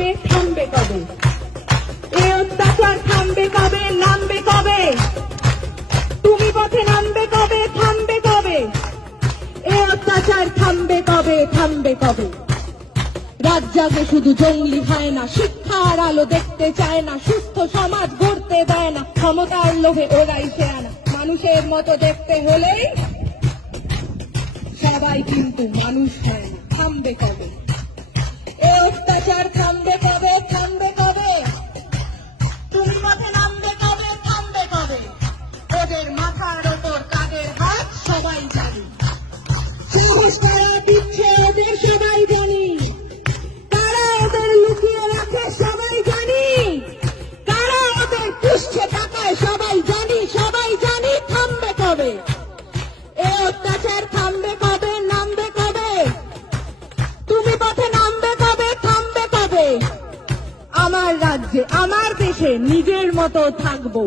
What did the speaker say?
কবে, থামবে কবে? এ অত্যাচার থামবে কবে, নামবে কবে? তুমি পথে নামবে কবে, থামবে কবে? এ অত্যাচার থামবে কবে, থামবে কবে? রাত জাগে শুধু জঙ্গলি হয় না, শিক্ষার আলো দেখতে চায় না, সুস্থ সমাজ গড়তে দেয় না, ক্ষমতার লোভে ওরাই শেয়ানা। মানুষের মতো দেখতে হলেই সবাই কিন্তু মানুষ হয় না। থামবে কবে এ অত্যাচার, থামবে কবে, থামবে কবে? তুমি পথে নামবে কবে, থামবে কবে? ওদের মাথার ওপর কাদের হাত সবাই জানি, সাহস কারা দিচ্ছে ওদের সবাই জানি, কারা ওদের লুকিয়ে রাখে সবাই জানি, কারা ওদের পুষছে টাকায় সবাই জানি, সবাই জানি। থামবে কবে এ অত্যাচার, থামবে কবে, নামবে কবে? তুমি পথে নামবে কবে, থামবে কবে? আমার রাজ্যে, আমার দেশে নিজের মতো থাকবো।